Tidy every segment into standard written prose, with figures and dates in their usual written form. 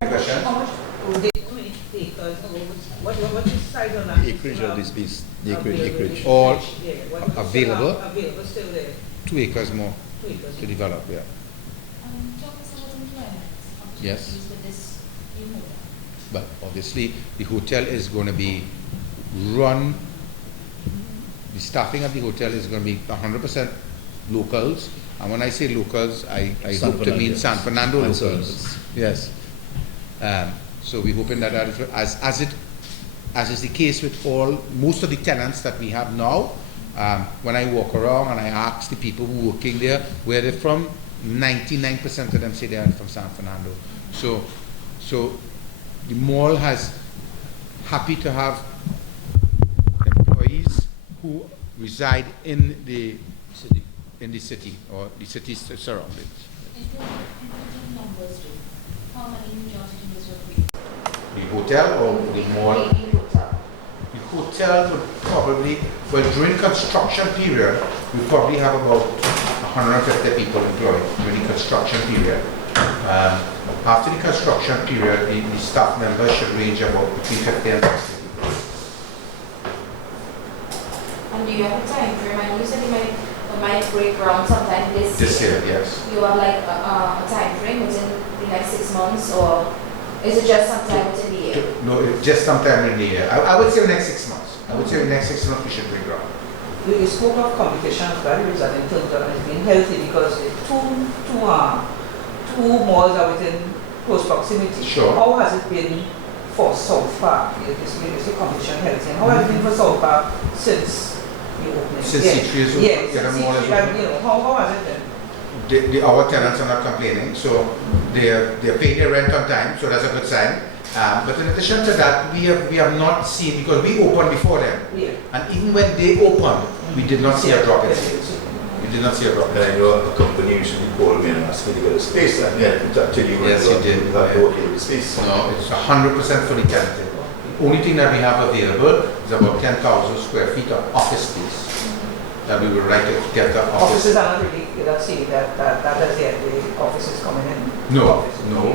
Question? How much would they do each acres? What is the size on that? The acreage of this piece, the acreage. All Yeah, what is available? Available still there. 2 acres more 2 acres. to develop, yeah. Yes. With this new model. But obviously, the hotel is going to be run, the staffing of the hotel is going to be 100% locals. And when I say locals, I hope to mean San Fernando locals. Yes. So we're hoping that as is the case with most of the tenants that we have now, when I walk around and I ask the people who are working there where they're from, 99% of them say they are from San Fernando. So the mall has happy to have employees who reside in the city or the city's surroundings. In numbers, how many new jobs do you create? The hotel or the mall? The hotel would probably, well, during construction period, we probably have about 150 people employed during the construction period. After the construction period, the staff members should range about between 50 and 60 people. And do you have a time frame? And you said it might break ground sometime This year, yes. You have like a time frame within the next 6 months, or is it just sometime within the year? No, just sometime in the year. I would say the next 6 months. I would say the next 6 months we should break ground. You spoke of competition values and in terms of it's been healthy because the two malls are within close proximity. Sure. How has it been for South Park? You say competition healthy. And how has it been for South Park since the opening? Since C3 is open? Yes, since C3, how has it been? Our tenants are not complaining, so they're paying their rent on time, so that's a good sign. But in addition to that, we have not seen, because we opened before them, and even when they opened, we did not see a drop in sales. We did not see a drop in And I sales. know a company usually called me and asked me to get a space, and yeah, actually Yes, you did. okay with the space. No, it's 100% fully tenanted. The only thing that we have available is about 10,000 square feet of office space that we would like to get the office. Offices are not really, you're not seeing that is yet the offices coming in. No.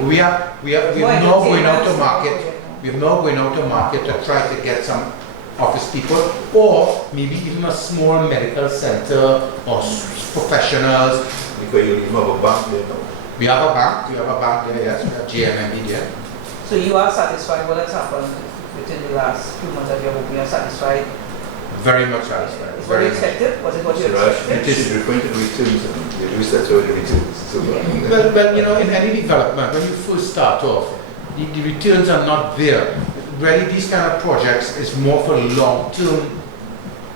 We are now going out to market. We are now going out to market to try to get some office people, or maybe even a small medical center or professionals. Because you have a bank there now. We have a bank there, yes. We have GMMB there. So you are satisfied with what's happened within the last few months that you're hoping you're satisfied? Very much satisfied. Is what you expected? Was it what you expected? It is repointed returns, and the research already returns. So, Well, in any development, when you first start off, the returns are not there. Really, these kind of projects is more for long-term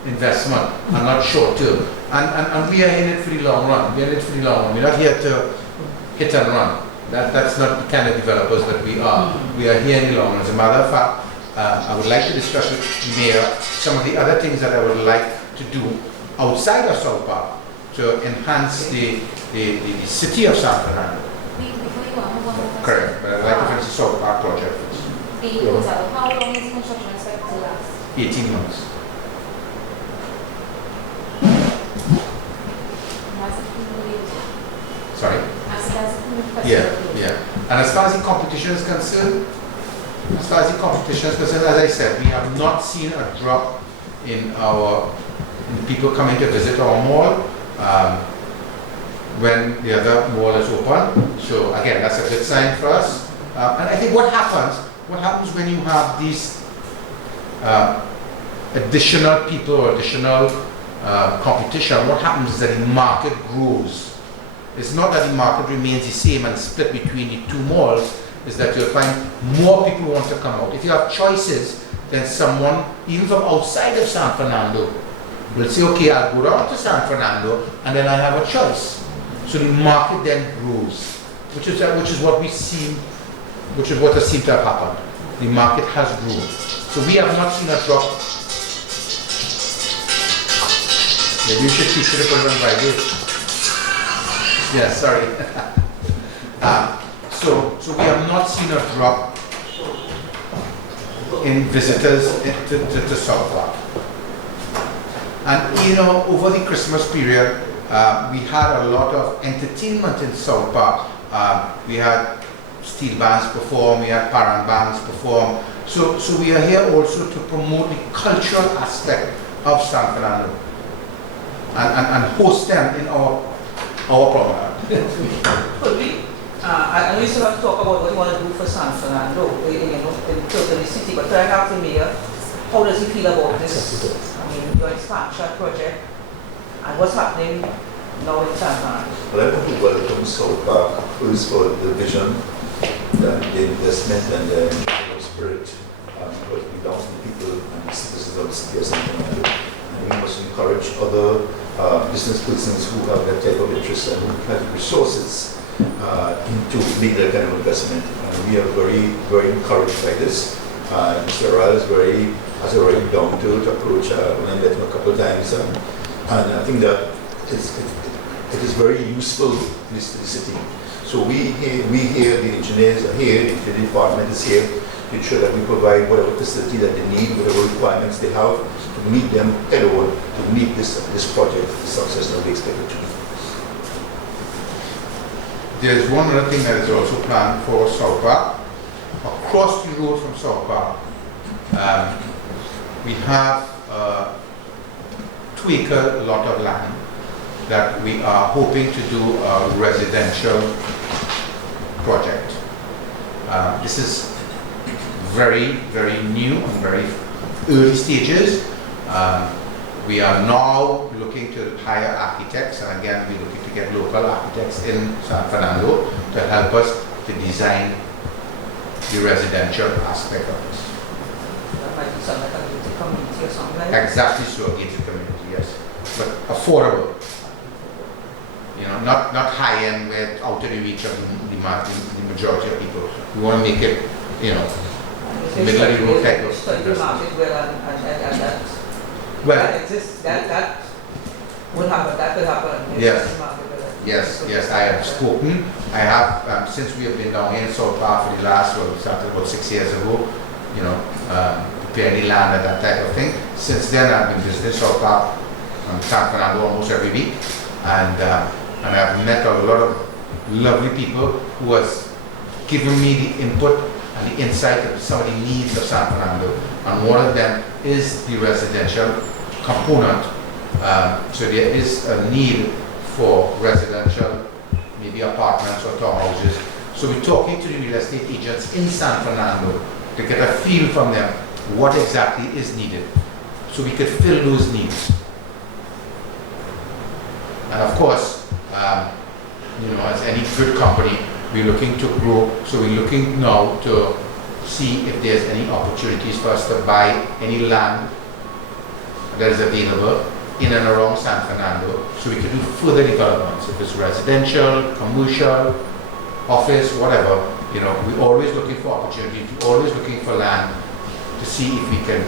investment and not short-term. And we are in it for the long run. We're in it for the long run. We're not here to hit and run. That's not the kind of developers that we are. We are here in the long run. As a matter of fact, I would like to discuss with the mayor some of the other things that I would like to do outside of South Park to enhance the city of San Fernando. Before you go on, one more question. Correct, but I'd like to finish the South Park project first. The hotel, how long is the construction expected to last? 18 months. Sorry? Yeah. And as far as the competition is concerned, as I said, we have not seen a drop in people coming to visit our mall when the other mall is open. So again, that's a good sign for us. And I think what happens when you have these additional people or additional competition, what happens is that the market grows. It's not that the market remains the same and split between the two malls, is that you'll find more people want to come out. If you have choices, then someone, even from outside of San Fernando, will say, okay, I'll go down to San Fernando and then I have a choice. So the market then grows, which is what has seemed to have happened. The market has grown. So we have not seen a drop. Maybe you should keep it on vibrate. Yeah, sorry. So we have not seen a drop in visitors to South Park. And over the Christmas period, we had a lot of entertainment in South Park We had steel bands perform, we had parang bands perform. So we are here also to promote the cultural aspect of San Fernando and host them in our program. Could we? I know you still have to talk about what you want to do for San Fernando, in the city, but right after the mayor, how does he feel about this? I mean, your expansion project and what's happening now in San Fernando? Well, I want to welcome South Park, first for the vision, the investment and the entrepreneurial spirit, because we belong to the people and the citizens of the city of San Fernando. And we must encourage other business persons who have that type of interest and who have resources into make that kind of investment. We are very, very encouraged by this. Mr. Rahael has a very down-to-earth approach. When I met him a couple of times, and I think that it is very useful to the city. So we here, the engineers are here, the department is here to ensure that we provide whatever facility that they need, whatever requirements they have to meet them head on to meet this project, the success that we expect it to be. There's one other thing that is also planned for South Park. Across the road from South Park, we have a 2-acre lot of land that we are hoping to do a residential project. This is very, very new and very early stages. We are now looking to hire architects, and again, we're looking to get local architects in San Fernando to help us to design the residential aspect of this. That might be something like a gated community or something like that. Exactly so, a gated community, yes. But affordable. You know, not high-end where it's out of the reach of the majority of people. We want to make it, you know, middle of the road type of market well, that exists, that would happen, that could happen. Yes. Yes, I have spoken. I have, since we have been down here in South Park for the last, well, we started about 6 years ago, you know, preparing the land and that type of thing. Since then, I've been visiting South Park and San Fernando almost every week. And I've met a lot of lovely people who has given me the input and the insight of some of the needs of San Fernando. And one of them is the residential component. So there is a need for residential, maybe apartments or townhouses. So we're talking to the real estate agents in San Fernando to get a feel from them what exactly is needed, so we could fill those needs. And of course, you know, as any good company, we're looking to grow. So we're looking now to see if there's any opportunities for us to buy any land that is available in and around San Fernando, so we can do further developments. If it's residential, commercial, office, whatever, you know, we're always looking for opportunities, we're always looking for land to see if we can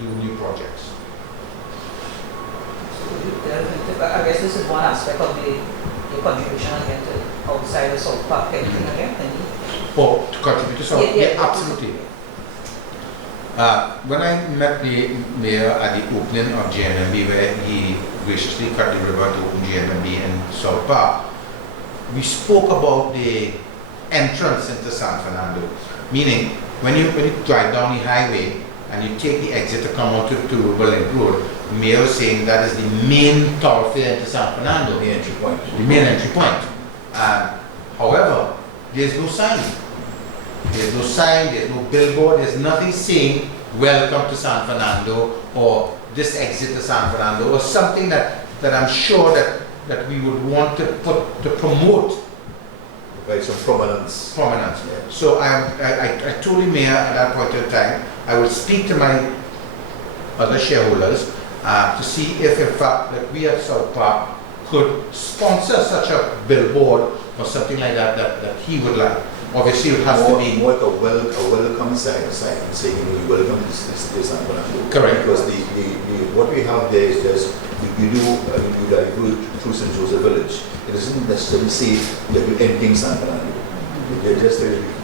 do new projects. I guess this is one aspect of your contribution again to outside of South Park. Anything again? Oh, to contribute to South? Yeah, absolutely. When I met the mayor at the opening of GMMB, where he graciously cut the river to open GMMB in South Park, we spoke about the entrance into San Fernando. Meaning, when you drive down the highway and you take the exit to come onto Link Road, the mayor was saying that is the main thoroughfare into San Fernando. The entry point. The main entry point. However, there's no sign. There's no sign, there's no billboard, there's nothing saying welcome to San Fernando or this exit to San Fernando, or something that I'm sure that we would want to put to promote. Provide some prominence. Prominence. Yeah. So I told the mayor at that point in time, I will speak to my other shareholders to see if in fact that we at South Park could sponsor such a billboard or something like that he would like. Obviously, it has to be more like a welcome sign saying, you know, you welcome to this San Fernando. Correct. Because what we have there is just you divert through St. Joseph Village. It doesn't necessarily say that you're entering San Fernando. They just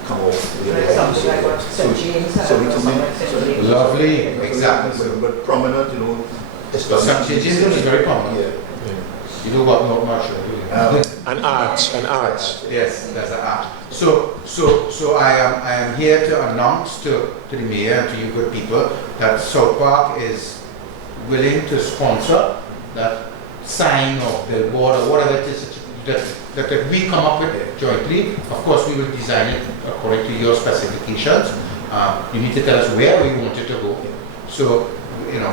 come off. Something like what St. James had, or something like St. James. Lovely, exactly. But prominent, you know. St. James is very prominent. Yeah. You know what not sure, do you? An arch. Yes, that's an arch. So I am here to announce to the mayor and to you good people that South Park is willing to sponsor that sign or billboard or whatever it is that we come up with jointly. Of course, we will design it according to your specifications. You need to tell us where we want it to go. So,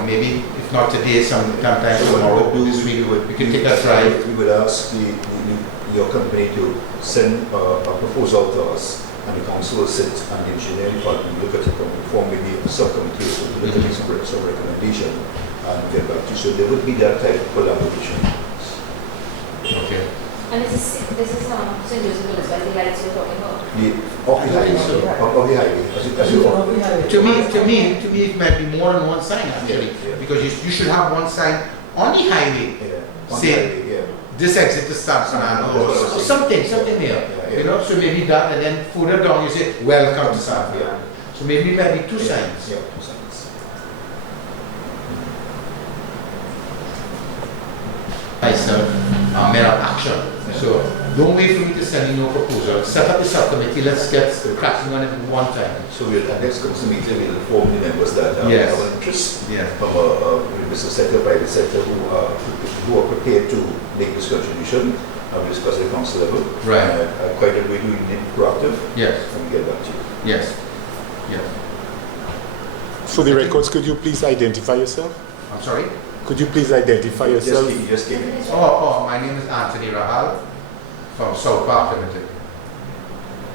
maybe if not today, sometime tomorrow, this week, we can take a try. We would ask your company to send a proposal to us, and the council will sit and the engineering department look at it and form maybe a subcommittee so to look at some recommendation and get back to you. So there would be that type of collaboration. Okay. And this is St. Joseph Village, like the lights you're talking about? Of the highway. To me, it might be more than one sign actually, because you should have one sign on the highway. Say, this exit to San Fernando or something there. So maybe that, and then further down you say, welcome to San Fernando. So maybe it might be two signs. Yeah, 2 signs. Men of action. So don't wait for me to send you no proposal. Set up the subcommittee. Let's get cracking on it one time. So at next council meeting, we'll inform the members that have an interest from a business sector, private sector who are prepared to make this contribution. And we'll discuss at the council level. Right. I quite agree with you, proactive. Yes. And we get back to you. Yes. Yes. For the records, could you please identify yourself? I'm sorry? Could you please identify yourself? Just give me. My name is Anthony Rahael from South Park Limited.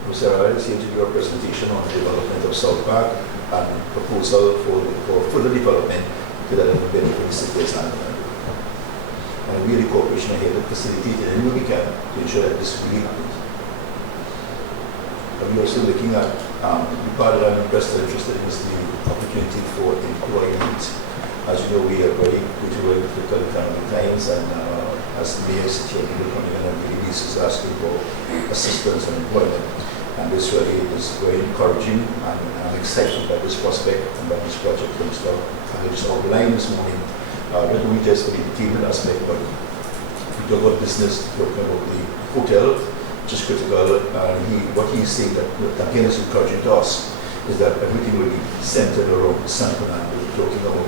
Mr. Rahael is here to do a presentation on the development of South Park and proposal for further development to that will benefit the city of Sando. And we, the corporation, are here to facilitate in any way we can to ensure that this really happens. And we're also looking at the part that I'm interested in is the opportunity for employment. As you know, we are very difficult economic times, and as the mayor here, people coming in on a daily basis asking for assistance and employment. And this really is very encouraging, and I'm excited by this prospect and by this project. I just outlined this morning, not only just for the entertainment aspect, but we talk about business, talking about the hotel, which is critical. What he's saying that again is encouraging to us is that everything will be centered around San Fernando. We're talking about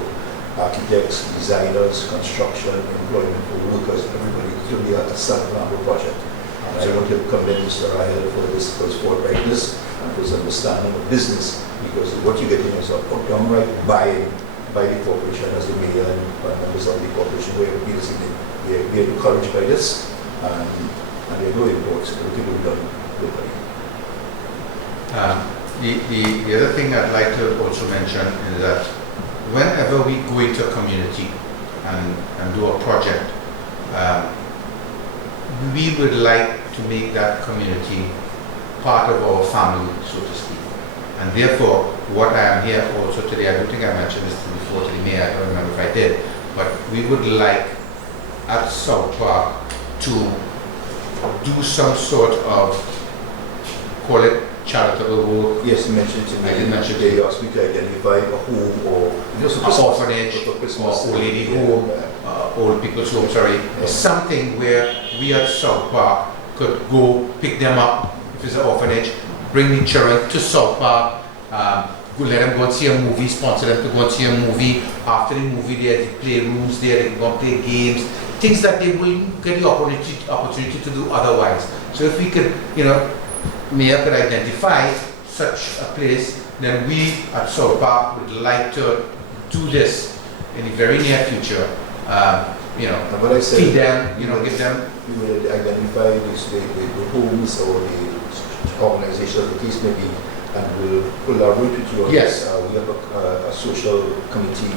architects, designers, construction, employment for workers, everybody. It will be a San Fernando project. And I want to commend Mr. Rahael for his forthrightness and for his understanding of business, because what you're getting is a downright buy-in by the corporation as the mayor and members of the corporation. We are encouraged by this, and there are no imports. Everything will be done locally. The other thing I'd like to also mention is that whenever we go into a community and do a project, we would like to make that community part of our family, so to speak. And therefore, what I am here also today, I don't think I mentioned this before to the mayor, I don't remember if I did, but we would like at South Park to do some sort of, call it charitable work. Yes, you mentioned it to me. I did mention they asked me to identify a home or just an orphanage or old lady home, old people's home, something where we at South Park could go pick them up if it's an orphanage, bring the children to South Park, go let them go and see a movie, sponsor them to go and see a movie. After the movie, there's the playrooms there, they can go and play games, things that they wouldn't get the opportunity to do otherwise. So if we could, Mayor could identify such a place, then we at South Park would like to do this in the very near future. Feed them, give them. We will identify the homes or the organizations, the case may be, and we'll collaborate with you on this. We have a social committee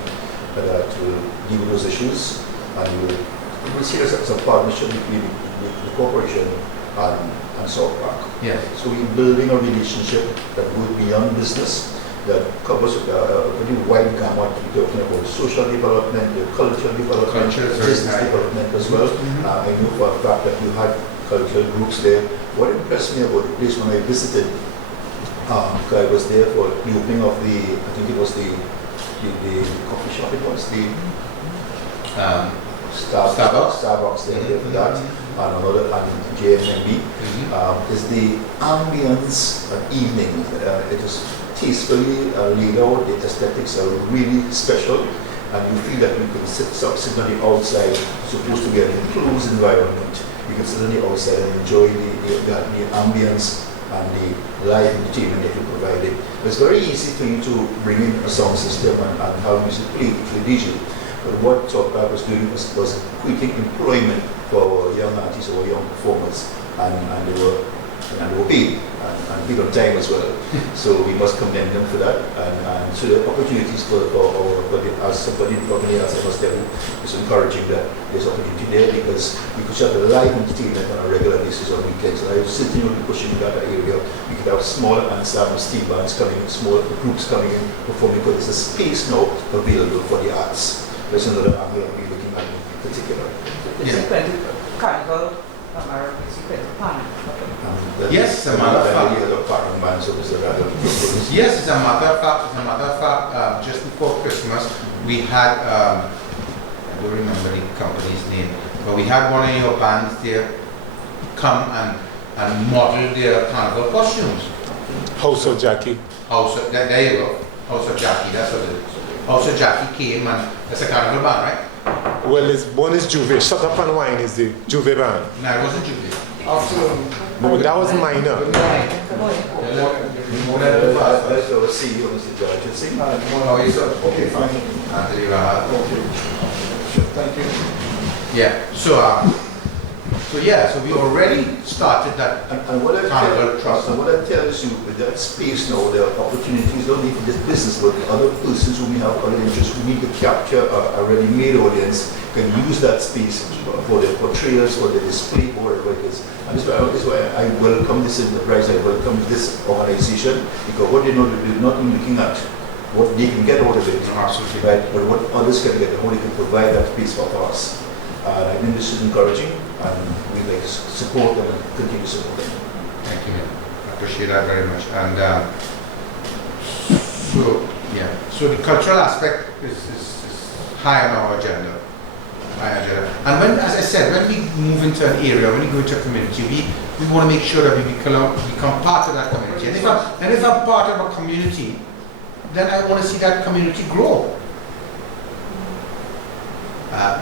that will deal with those issues, and we'll see this as a partnership between the corporation and South Park. Yes. So we're building a relationship that goes beyond business, that covers a pretty wide gamut. We're talking about social development, the cultural development, business development as well. I know for a fact that you had cultural groups there. What impressed me about the place when I visited, I was there for the opening of the coffee shop, it was Starbucks there for that, and another, and JMB, is the ambience at evening. It is tastefully laid out, the aesthetics are really special, and you feel that you can sit on the outside. It's supposed to be an enclosed environment. You can sit on the outside and enjoy the ambience and the live entertainment that you provided. It's very easy for you to bring in a sound system and have music play to the DJ. But what Talk Back was doing was creating employment for young artists or young performers, and they were paid and paid on time as well. So we must commend them for that. And so the opportunities for as somebody in the company, as I must tell you, it's encouraging that there's opportunity there, because we could have the live entertainment on a regular basis on weekends. And I was sitting on pushing that area. We could have small ensemble steel bands coming in, small groups coming in, performing, because there's a space now available for the arts. That's another angle I'll be looking at in particular. It's a kind of carnival, it's a kind of pan. Yes, as a matter of fact. Yes, as a matter of fact, just before Christmas, we had, I don't remember the company's name, but we had one of your bands there come and model their carnival costumes. House of Jackie. There you go. House of Jackie, that's what it is. House of Jackie came, and it's a carnival band, right? Well, one is Juve. Shut Up and Wine is the Juve band. No, it wasn't Jubilee. But that was minor. Let's go see you, Mr. Judge, and sing. Okay, fine. Anthony Rahael. Sure, thank you. Yeah, so we already started that And what I carnival trust. what I tell you, with that space now, there are opportunities not only for this business, but other persons who may have other interests who need to capture a ready-made audience can use that space for their portrayals, for their display, or whatever it is. And this is why I welcome this enterprise, I welcome this organization, because what they're not only looking at what they can get out of it, Absolutely. right, but what others can get, and how they can provide that space for us. And I think this is encouraging, and we like to support them and continue to support them. Thank you, man. I appreciate that very much. And so the cultural aspect is high on our agenda. And when, as I said, when we move into an area, when we go into a community, we want to make sure that we become part of that community. And if I'm part of a community, then I want to see that community grow.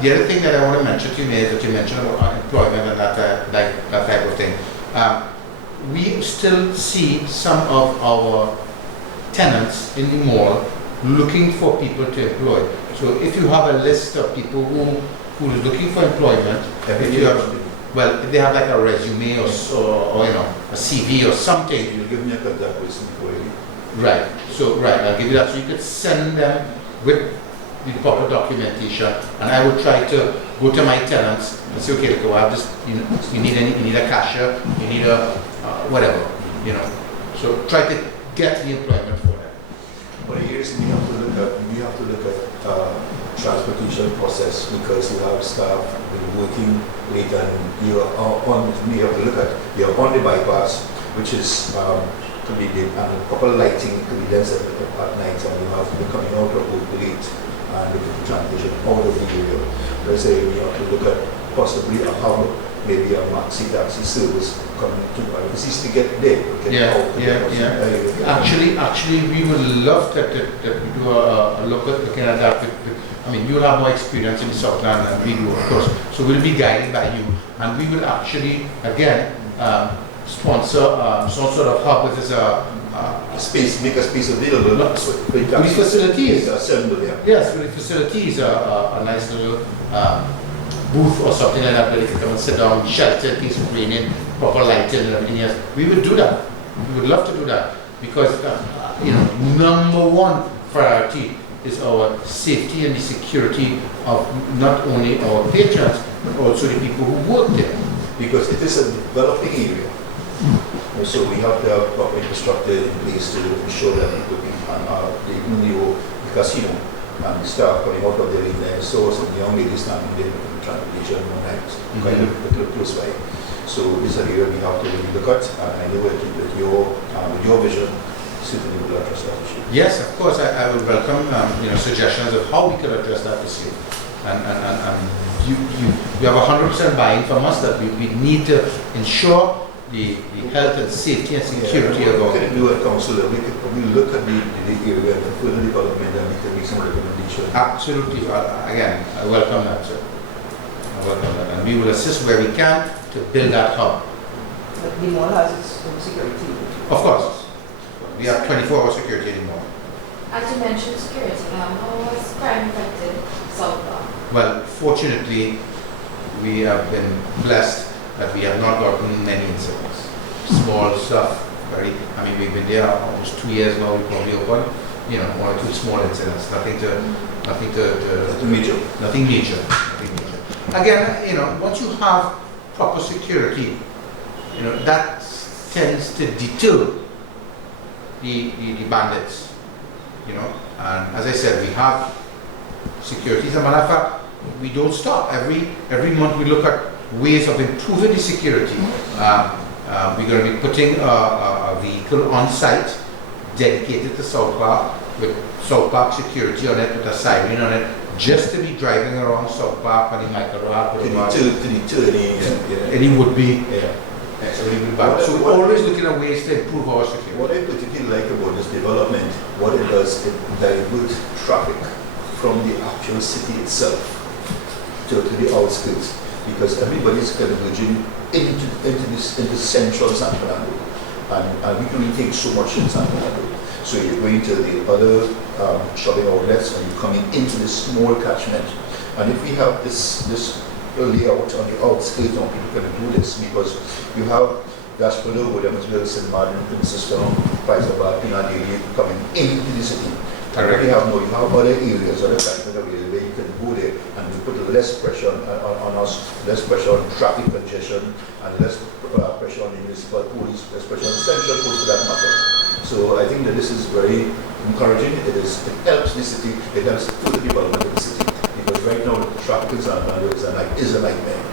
The other thing that I want to mention to you is that you mentioned about employment and that type of thing. We still see some of our tenants in the mall looking for people to employ. So if you have a list of people who is looking for employment, if they have like a resume or a CV or something. You'll give me a contact person before you. Right. I'll give you that. So you could send them with the proper documentation, and I would try to go to my tenants and say, okay, look, I have this, you need a cashier, you need a whatever, So try to get the employment for them. But here's we have to look at transportation process, because you have staff working late, and you have to look at you're on the bypass, which is could be and proper lighting could be then set at night, and you have to be coming out of work late and look at the transportation out of the area. Let's say we have to look at possibly a hub, maybe a maxi taxi service coming to because it's to get there. Actually, we would love that we do a look at looking at that. You'll have more experience in the Southland than we do, of course. So we'll be guided by you, and we will actually again sponsor some sort of hub that is space, make a space available. With the facilities. Yes, with the facilities, a nice little booth or something like that where they can come and sit down, shelter, things for raining, proper lighting and everything else. We would do that. We would love to do that because number one priority is our safety and the security of not only our patrons but also the people who work there. Because it is a developing area. So we have to have proper infrastructure in place to ensure that people even the casino and the staff coming out of there in there, so some young ladies standing there with transportation one night, kind of close by. So this is an area we have to really look at, and I know with your vision, certainly will address that issue. Yes, of course, I would welcome suggestions of how we could address that issue. and you have 100% buy-in from us that we need to ensure the health and safety and security of our. We can do a council, we look at the area and the further development and we can make some recommendations. Absolutely. Again, I welcome that, sir. I welcome that. And we will assist where we can to build that hub. But the mall has its own security. Of course. We have 24-hour security anymore. As you mentioned security, how was crime affected South Park? Well, fortunately, we have been blessed that we have not gotten many incidents. Small stuff, we've been there almost 2 years now, we probably open, 1 or 2 small incidents, nothing major. Again, once you have proper security, that tends to deter the bandits, and as I said, we have security. As a matter of fact, we don't stop. Every month we look at ways of improving the security. We're going to be putting a vehicle on site dedicated to South Park with South Park security on it, with a siren on it, just to be driving around South Park and the Michael any would be. So we're always looking at ways to improve our security. What I particularly like about this development, what it does, it diverts traffic from the actual city itself to the outskirts, because everybody's converging into central San Fernando, and we can only take so much in San Fernando. So you're going to the other shopping outlets and you're coming into this small catchment. And if we have this layout on the outskirts, people can do this, because you have Gaspolo, Williamsville, St. Martin, Princeton, Pfizer, Pinadilly coming into the city. Correct. You have other areas, other catchment areas where you can go there and we put less pressure on us, less pressure on traffic congestion, and less pressure on the municipal police, less pressure on the central police for that matter. So I think that this is very encouraging. It helps the city, it helps further development of the city. Because right now the traffic in San Fernando is a nightmare.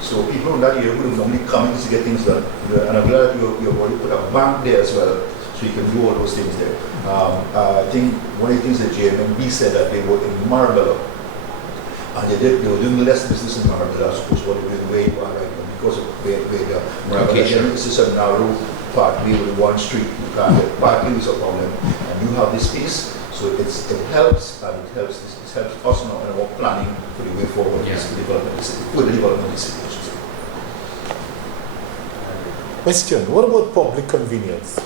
So people in that area would normally come in to get things done. And I'm glad you've already put a bank there as well, so you can do all those things there. I think one of the things that JMMB said that they were in Marbella, and they were doing less business in Marbella as opposed to what they're doing where you are right now, because of where they are. Marbella, this is a narrow pathway with one street. You can't get parking is a problem, and you have this space, so it helps, and it helps us now in our planning for the way forward. Yeah. The development of the city, for the development of the city. Question, what about public convenience?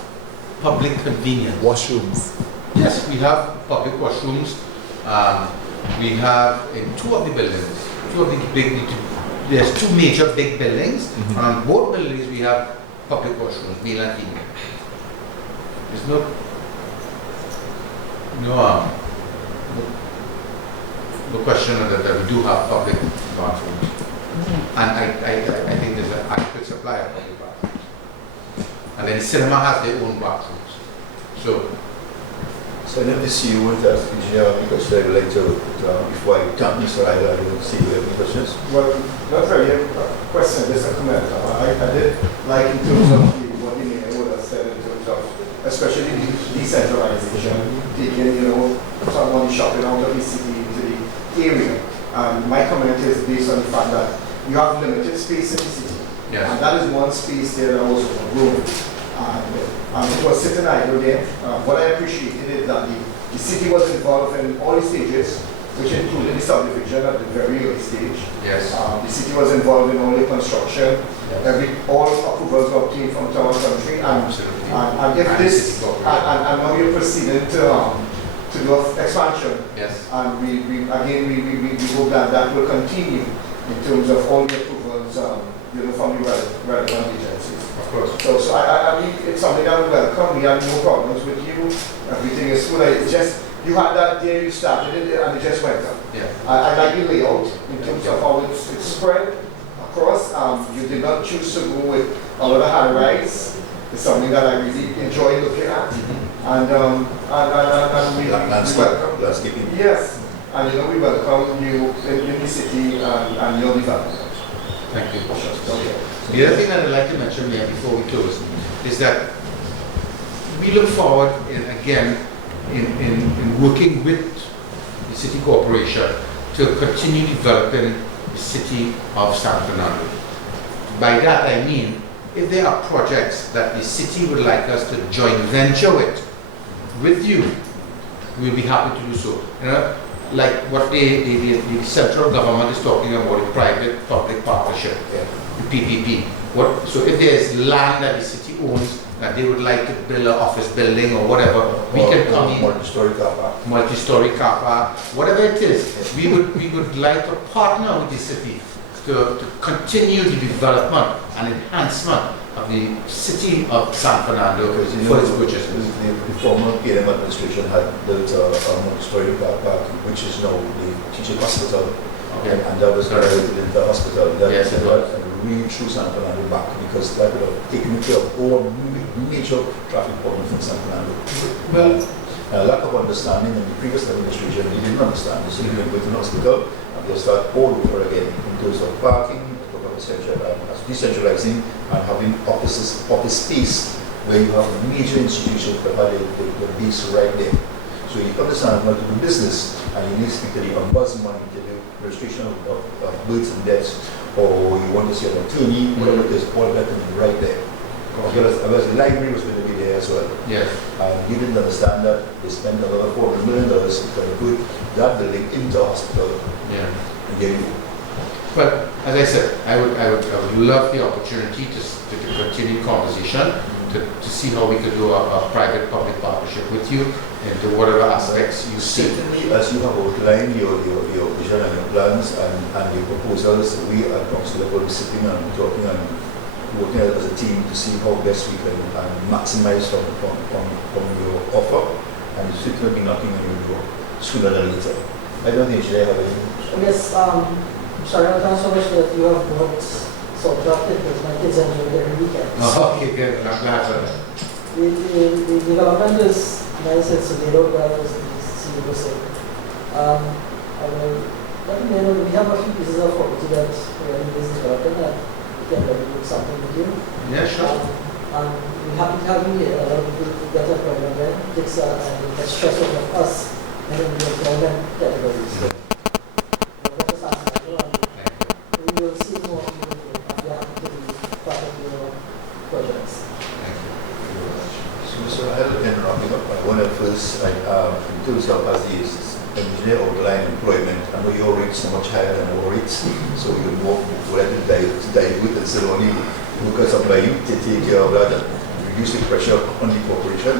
Public convenience. Washrooms. Yes, we have public washrooms. We have in 2 of the buildings, there's 2 major big buildings, and on both buildings we have public washrooms, male and female. There's no question that we do have public bathrooms. And I think there's an adequate supply of public bathrooms. And then the cinema has their own bathrooms. So I let me see you with that, because I would like to, before I thank Mr. Rahael, I will see you have any questions. Well, not really a question, just a comment. I did like in terms of what the mayor would have said in terms of, especially the decentralization, taking, some money shopping out of the city into the area. And my comment is based on the fact that you have limited space in the city. yes. And that is one space there that was growing. And it was sitting idle there. What I appreciated is that the city was involved in all the stages, which included the subdivision at the very early stage. Yes. The city was involved in all the construction. Yes. All approvals were obtained from town and country. Absolutely. And if this, and now you're proceeding to do expansion. Yes. And we hope that will continue in terms of all the approvals, from the relevant agencies. Of course. So I mean, it's something that we welcome. We have no problems with you. Everything is good. It's just, you had that day, you started it, and it just went up. Yeah. I like the layout in terms of how it's spread across. You did not choose to go with a lot of high rise. It's something that I really enjoy looking at. And we welcome. Landscaping. Yes. And we welcome you in the city and your development. Thank you. Okay. The other thing that I'd like to mention here before we close is that we look forward in working with the city corporation to continue developing the city of San Fernando. By that I mean, if there are projects that the city would like us to joint venture with you, we'll be happy to do so. You know, like what the central government is talking about, the private-public partnership, the PPP. So if there's land that the city owns that they would like to build an office building or whatever, we can come in. Multi-story car park, whatever it is, we would like to partner with the city to continue the development and enhancement of the city of San Fernando for its purchases. The former PLM administration had built a multi-story car park, which is now the teaching hospital. Okay. And that was converted into the hospital. That yes, it was. And really threw San Fernando back because that would have taken care of all major traffic problems in San Fernando. Well, lack of understanding in the previous administration, they didn't understand this. So they went to the hospital and they start all over again in terms of parking, decentralizing and having office space where you have major institutions that have the base right there. So you understand how to do business and you need to speak to the ombudsman to do registration of births and deaths, or you want to see an attorney, whatever it is, all that can be right there. Because the library was going to be there as well. yes. And you didn't understand that they spent another $400 million to put that building into a hospital. Yeah. And there you go. But as I said, I would love the opportunity to continue conversation, to see how we could do a private-public partnership with you into whatever aspects you see. Certainly, as you have outlined your vision and your plans and your proposals, we at council level will be sitting and talking and working as a team to see how best we can maximize from your offer, and certainly will be knocking on your door sooner than later. I don't think you should have any. Yes, sorry, I don't so much that you have worked so productive because my kids enjoy it every weekend. Oh, okay, good. I'm glad for that. The development is nice and Sando, as the CEO was saying. We have a few pieces of property that we are in this development that we can really do something with you. Yeah, sure. We're happy to have you here. A lot of people get employment there. It's the stress of us and then the employment categories. We will see more people here. We are happy to be part of your projects. So, Mr. Rahael, in wrapping up, I want to first, in terms of as the engineer outline employment, I know your rates are much higher than our rates, so you're more willing to dilute and still only look at supply you to take care of that and reduce the pressure on the corporation.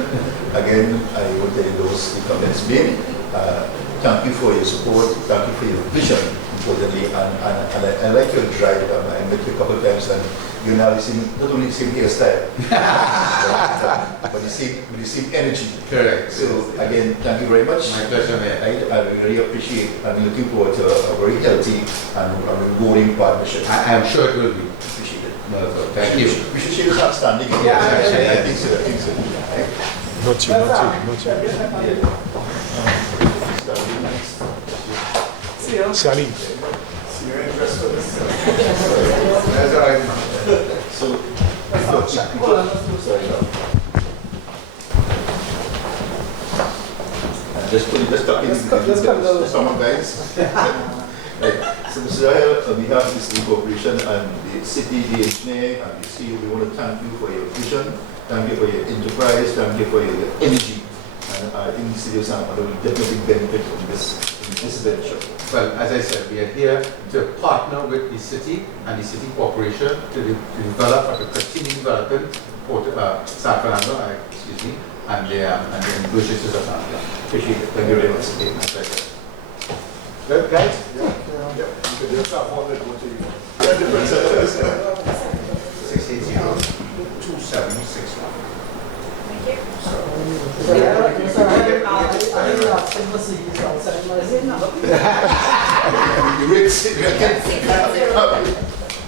Again, I want to endorse the comments made. Thank you for your support, thank you for your vision, importantly, and I like your drive. I met you a couple of times and you're now not only the same hairstyle, but the same energy. Correct. So again, thank you very much. My pleasure, man. I really appreciate. I'm looking forward to a very healthy and rewarding partnership. I am sure it will be. Appreciate it. No, thank you. We should shake hands standing. Yeah, I think so. Not you. See you. Sally. See your interest for this. That's all right. So, just come on, guys. Right. So, Mr. Rahael, on behalf of the city corporation and the city, the engineer, and the CEO, we want to thank you for your vision, thank you for your enterprise, thank you for your energy. And I think the city of San Fernando will definitely benefit from this venture. Well, as I said, we are here to partner with the city and the city corporation to develop and to continue developing San Fernando, and the purchases of San Fernando. Appreciate it. Thank you very much. My pleasure. Good, guys? Yeah. You could just have one that go to you. Yeah, different set. 680-2761. Thank you.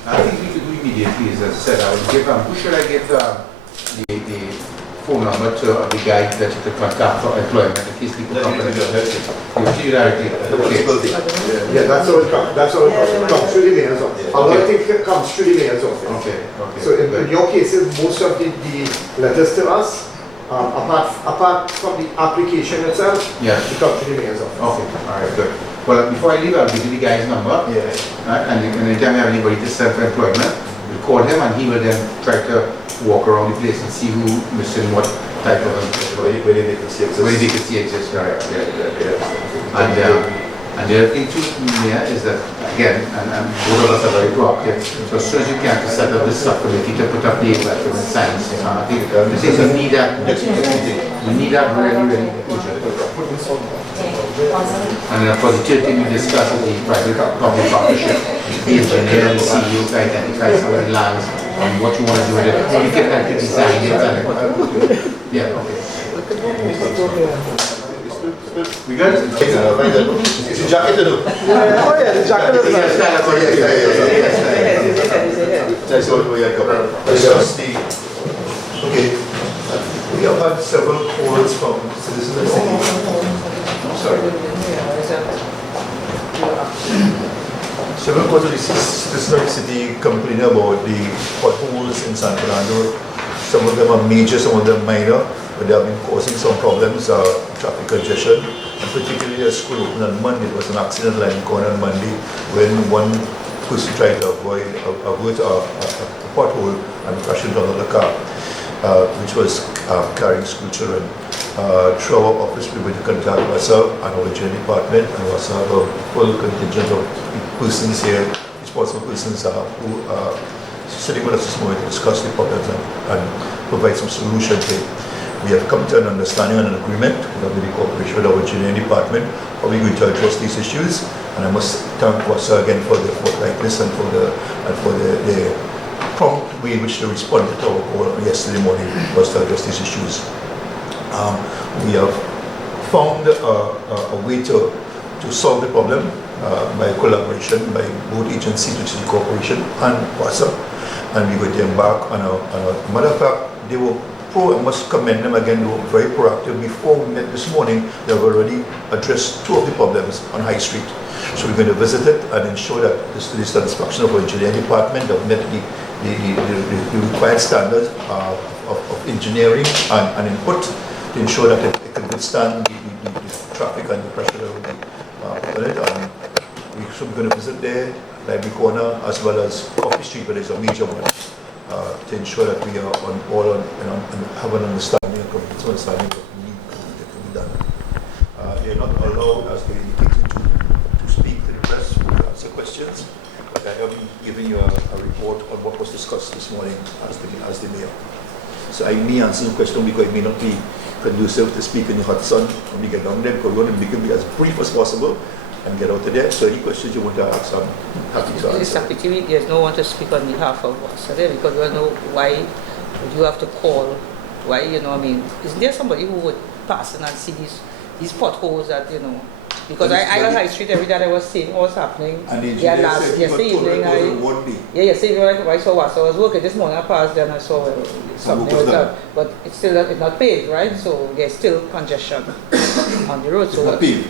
I think we could do immediately, as I said, I would give who should I give the phone number to the guy that you could contact for employment in case people come to you directly. Okay. Yeah, that's all it comes. That's all it comes. Comes through the mayor's office. A lot of things comes through the mayor's office. Okay. So in your cases, most of the letters to us, apart from the application itself, yes, it comes to the mayor's office. Okay, all right, good. Well, before I leave, I'll give you the guy's number. Yeah. And anytime you have anybody to serve for employment, you call him and he will then try to walk around the place and see who missing what type of Where the vacancy exists. where the vacancy exists, correct. Yeah. And the other thing too, Mia, is that again, and both of us are very proactive, so as soon as you can to set up this subcommittee to put up the investment signs. I think we need that, we need that really, really urgent. And of course, the third thing we discussed is the private-public partnership. The engineer and the CEO to identify some of the lands and what you want to do with it. So you can help you design it. Yeah, okay. We got it? It's a jacket to do. Oh yeah, the jacket is nice. That's what we are covering. Discuss the, okay, we have had several calls from citizens of the city. I'm sorry. Several calls of the citizens of the city complaining about the potholes in San Fernando. Some of them are major, some of them minor, but they have been causing some problems, traffic congestion, and particularly a school open on Monday. There was an accident line going on Monday when one person tried to avoid a pothole and crashed into another car, which was carrying school children. Through our office, we went to contact WASA and our engineering department, and WASA have a full contingent of persons here, responsible persons who are sitting with us this morning to discuss the problems and provide some solution to it. We have come to an understanding and an agreement with the cooperation with our engineering department how we're going to address these issues. And I must thank WASA again for the forthrightness and for the prompt way in which they responded to our call yesterday morning was to address these issues. We have found a way to solve the problem by collaboration by both agencies, which is the corporation and WASA. And we're going to embark on a matter of fact, they were I must commend them again, they were very proactive. Before we met this morning, they have already addressed two of the problems on High Street. So we're going to visit it and ensure that this is the satisfaction of our engineering department, that met the required standards of engineering and input to ensure that it can withstand the traffic and the pressure that will be on it. And we're going to visit there, Library Corner, as well as Coffee Street, where there's a major one, to ensure that we are on all and have an understanding, a complete understanding of what needs to be done. They are not allowed, as they indicated, to speak to the press, to answer questions, but I have given you a report on what was discussed this morning as the mayor. So I may answer the question because it may not be conducive to speak in the hot sun when we get down there, because we want to make it be as brief as possible and get out of there. So any questions you want to ask, I'm happy to answer. Secretary, there's no one to speak on behalf of us today, because we don't know why would you have to call, why, you know, I mean, isn't there somebody who would pass in and see these potholes that, you know, because I on High Street every day I was seeing what was happening. And the engineer said yesterday evening, yesterday I saw what, so I was working this morning, I passed there and I saw something was done, but it's still it's not paved, right? So there's still congestion on the road. So it's not paved.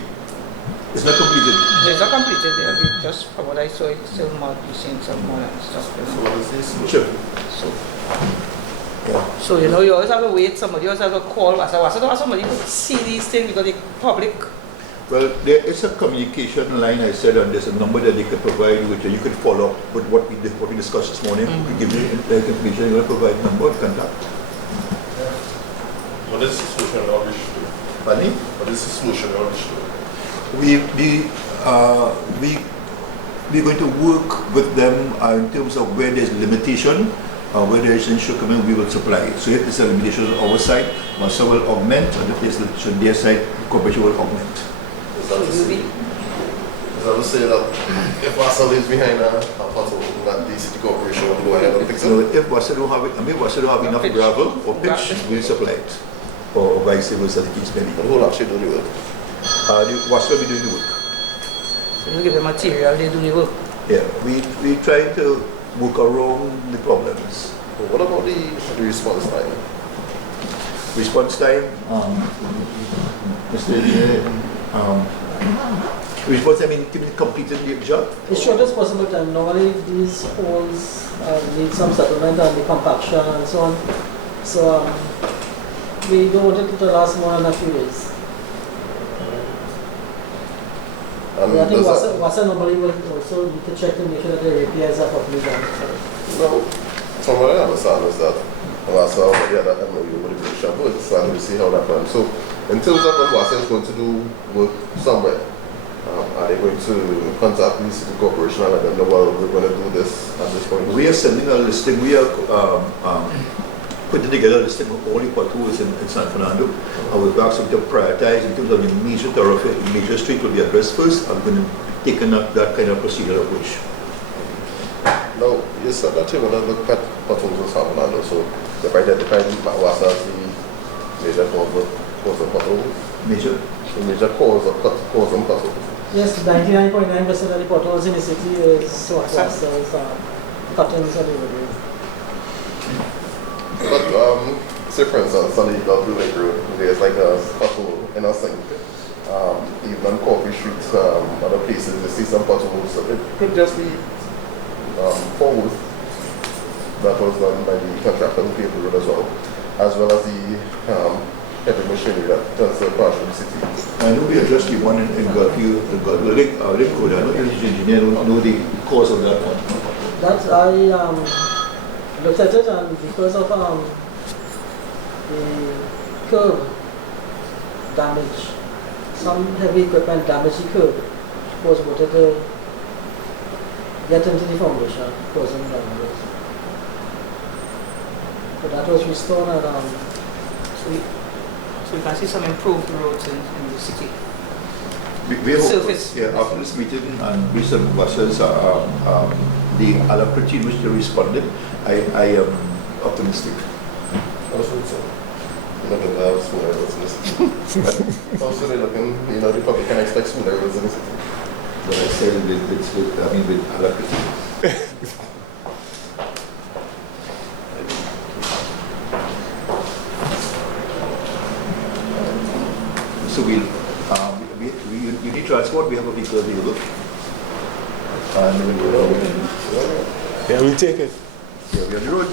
It's not completed. It's not completed. Just from what I saw, it's still mud. You're seeing some mud and stuff. You know? So what is this? Sure. So you know, you always have to wait. Somebody always have to call. Somebody to see these things because the public. Well, there is a communication line, I said, and there's a number that they could provide you with. You could follow up with what we discussed this morning. We could give you information. You want to provide a number of contact. What is the solution on this issue? Pardon me? What is the solution on this issue? We're going to work with them in terms of where there's limitation, where there is issue coming, we will supply. So if there's a limitation on our side, Massa will augment, and if there's limitation on their side, the corporation will augment. Is that to say that if Massa leaves behind a pothole, that the city corporation will go ahead and fix it? So if Massa don't have it, Massa don't have enough gravel or pitch, we'll supply it. Or vice versa, the case may be. And who will actually do the work? What's going to be doing the work? So you give the material, they do the work. Yeah, we try to work around the problems. Well, what about the response time? Response time, Mr. Engineer, response time in completing the job? As short as possible time. Normally these holes need some settlement and the compaction and so on. So we don't want it to last more than a few days. And Yeah, I think does that- Wasa normally will also need to check to make sure that the repairs are properly done. No, from what I understand is that Wasa already had that MOU with the British Airport, so I need to see how that runs. So, in terms of what Wasa is going to do work somewhere, are they going to contact the city corporation and let them know, well, we're going to do this at this point? We are sending a listing. We are putting together a listing of all the potholes in San Fernando. And we've asked them to prioritize in terms of the major thoroughfare, major street will be addressed first. I'm going to take that kind of procedural approach. Now, you said that you're going to look at potholes in San Fernando, so you've identified Wasa as the major cause of pothole? The major cause of pothole. Yes, 99.9% of the potholes in the city is Wasa's cuttings and everything. But, say for instance, on the Blue Lake Road, there's like a pothole in a sink. Even on Coffee Street, other places, you see some potholes. So it could just be forward. That was done by the contractor who paved the road as well as the heavy machinery that does the part of the city. I know we addressed the one in Gulfview, the Lake Road. I know the engineer don't know the cause of that one. That I looked at it, and because of the curb damage, some heavy equipment damaged the curb, was wanted to get into the foundation, causing damage. So that was restored, and So you can see some improved roads in the city. We hope, Surface. yeah, after this meeting and based on Wasa's the alacrity in which they responded, I am optimistic. Also, look at the smaller roads in the city. Also, they're looking, the public can expect smaller roads in the city. But I said with alacrity. So we need transport, we have a vehicle available. And Yeah, we'll take it. yeah, we're on the road.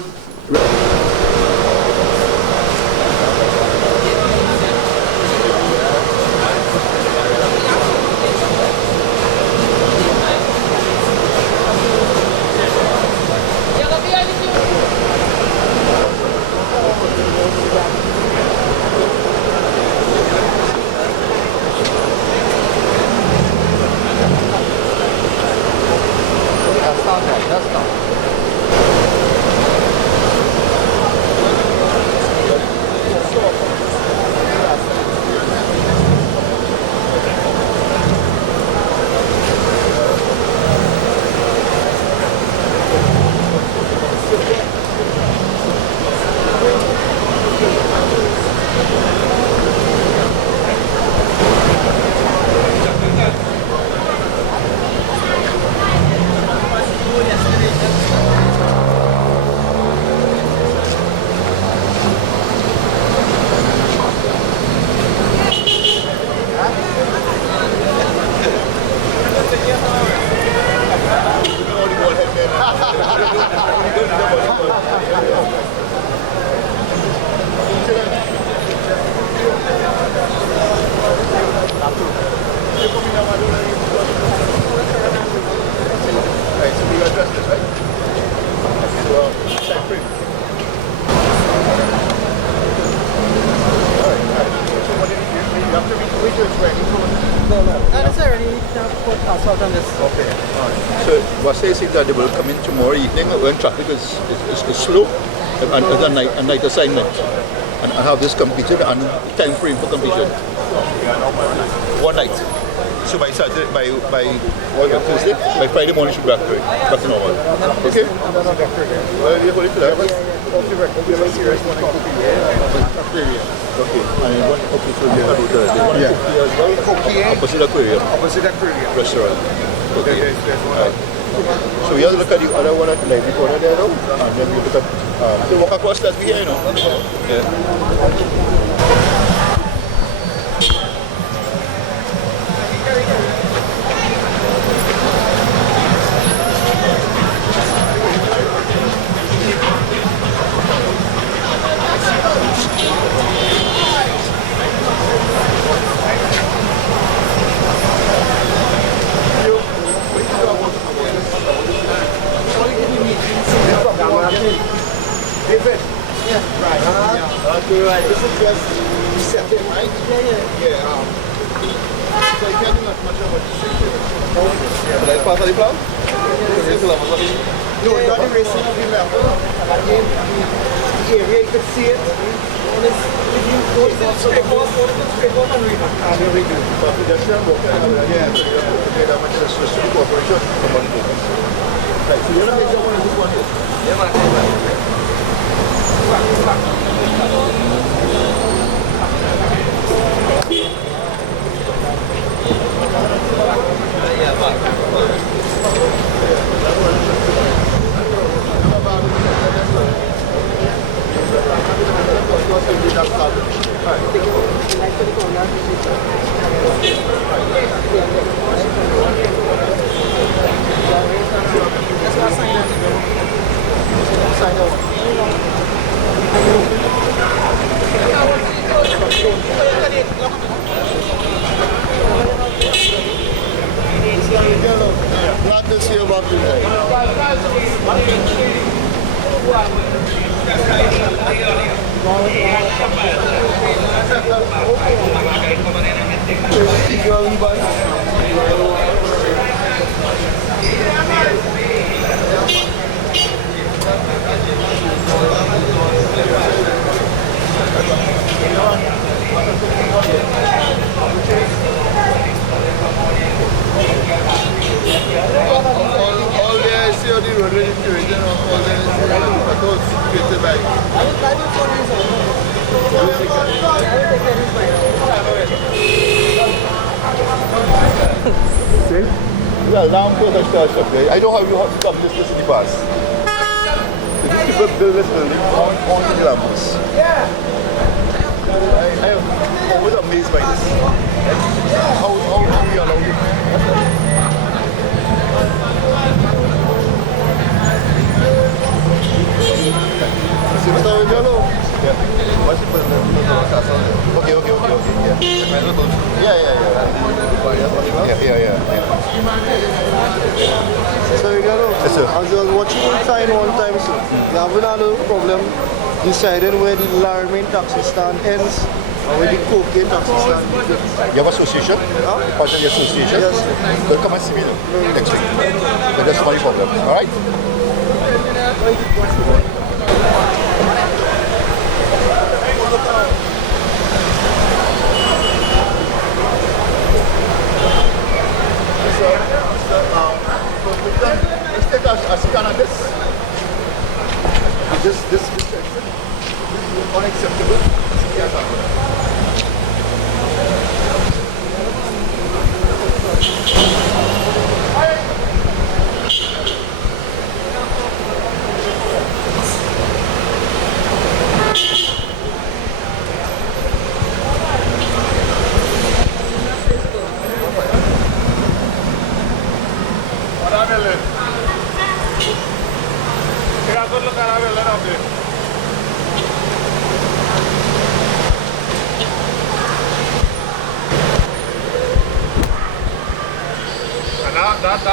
So Wasa is saying that they will come in tomorrow evening when traffic is slow and a night assignment and have this completed and time frame for completion. One night. So by Saturday, by Thursday, by Friday morning should be back to normal. Okay? Well, you're holding to that. Okay. And then one, okay, so you have the one as well? Opposite aquarium. Opposite aquarium. Restaurant. Okay. Right. So we have to look at the other one at the library corner there now, and then we look at, so walk across that we here, Yeah. Septic, right? Yeah. So you can't do much of what you should do. Is that part of the plan? No, not the racing of the level. Again, the area, you could see it. If you go to the straight off and read it. And you read it. But we just share work. Yeah, so you have to pay that much resources to the corporation for money. Right, so you're not making one of these ones. Yeah, man. Glad to see you about today. All there, I see all the road ready to it, all there, I thought created by. See? Well, now I'm going to start up there. I know how you have to come this in the past. The people build this building on the Lambos. I am always amazed by this. How we allowed it. See Mr. Regrello? Yeah. What's the Okay. Yeah. So Regrello, Yes, sir. as I was watching you sign one time, sir, you haven't had a problem deciding where the Laramie taxi stand ends and where the cocaine taxi stand begins. You have association? Huh? Part of the association? Yes, sir. They'll come and see me next week. But that's my problem. Alright? Let's take a scan of this. This is unacceptable.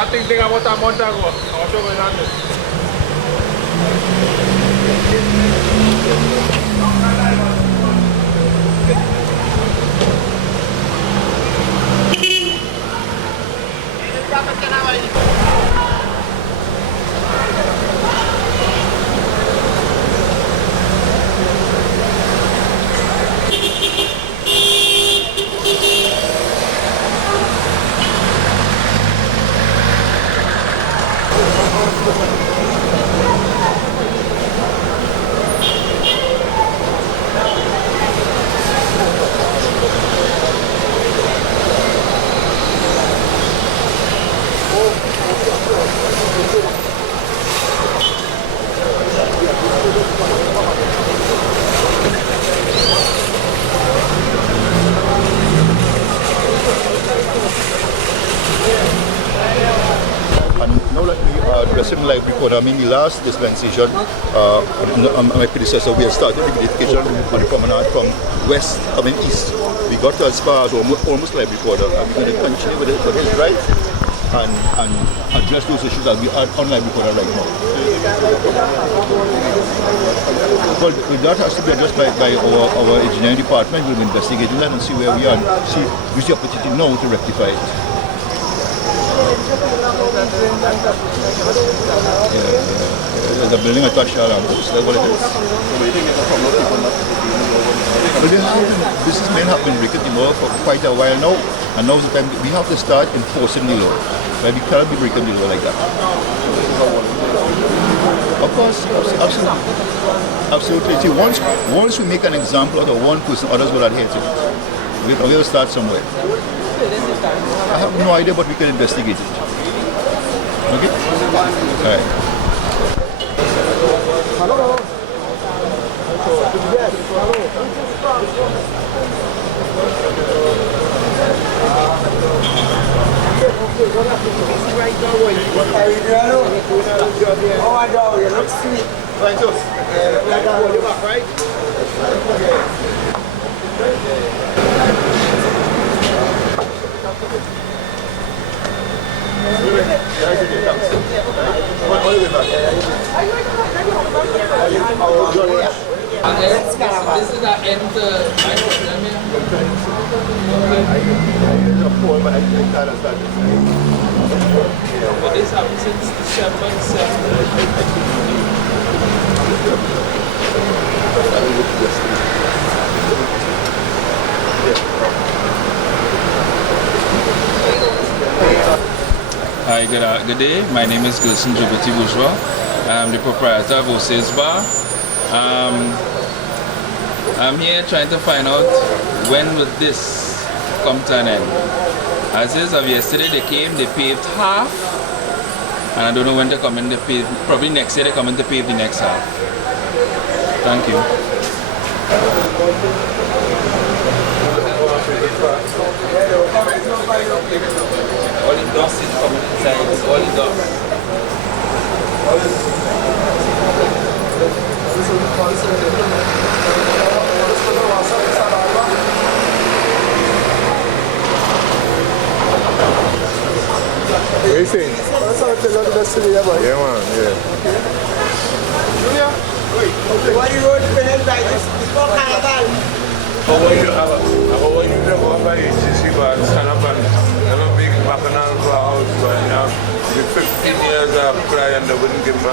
Dating dengan monta-monta ko. Auto ko natin. Addressing live before I mean the last dispensation, my predecessor, we had started the verification on the promenade from west, east. We got to as far as almost live before that. I'm going to continue with his right and address those issues that we are on live before right now. Well, that has to be addressed by our engineering department. We'll be investigating that and see where we are. Use the opportunity now to rectify it. The building attached to our house, that's what it is. But businessmen have been breaking the law for quite a while now, and now's the time we have to start enforcing the law. Right? We cannot be breaking the law like that. Of course, absolutely. See, once we make an example out of one person, others will adhere to it. We'll start somewhere. I have no idea, but we can investigate it. Okay? All right. Hello. Oh my God, you look sweet. Thank you. Hold you back, right? This is the end but this happened since December 7th. Hi, good day. My name is Gilson Jubati Bourgeois. I'm the proprietor of Ose's Bar. I'm here trying to find out when will this come to an end. As is of yesterday, they came, they paved half, and I don't know when they come in to pave. Probably next year they come in to pave the next half. Thank you. All the dust is coming inside. It's all the dust. What do you think? Yeah, man, yeah. Junia, what you wrote for him like this before Carnival? How are you never buy HCC bar and stand up and never make bacchanal for a house, but now the 15 years of cry and they wouldn't give me a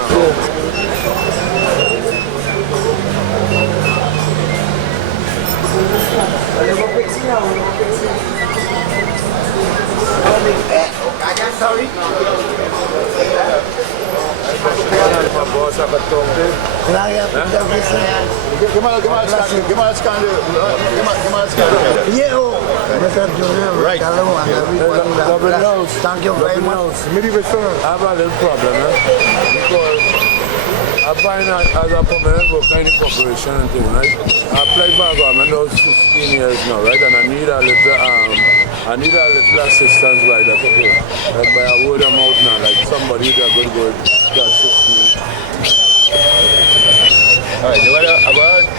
Sorry. Right. Thank you very much. I have a little problem, because I find out as a permanent worker in the corporation and thing, right? I applied for a government house 15 years now, right? And I need a little assistance by the people, like by a word of mouth now, like somebody with a good word that assists me. Alright, you want to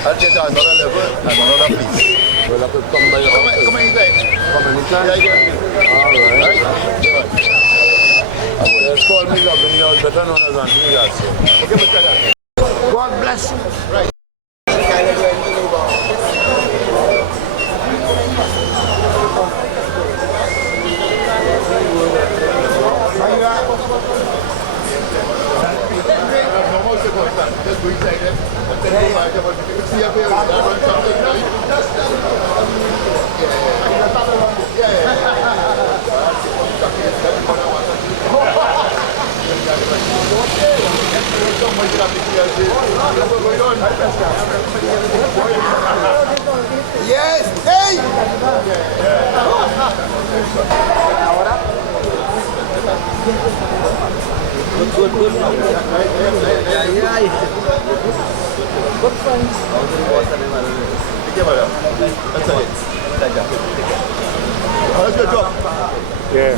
I'll get to another level and another piece. Well, I could come by your office. Come anytime. Come anytime? Yeah. Alright. Let's call me up in the house, better known as Antigas. Okay, but that. God bless you. Right. Just go inside them and tell me what about if you see a bill, I run something, right? Yes, hey! Good. Good friends. Let's go talk. Yeah.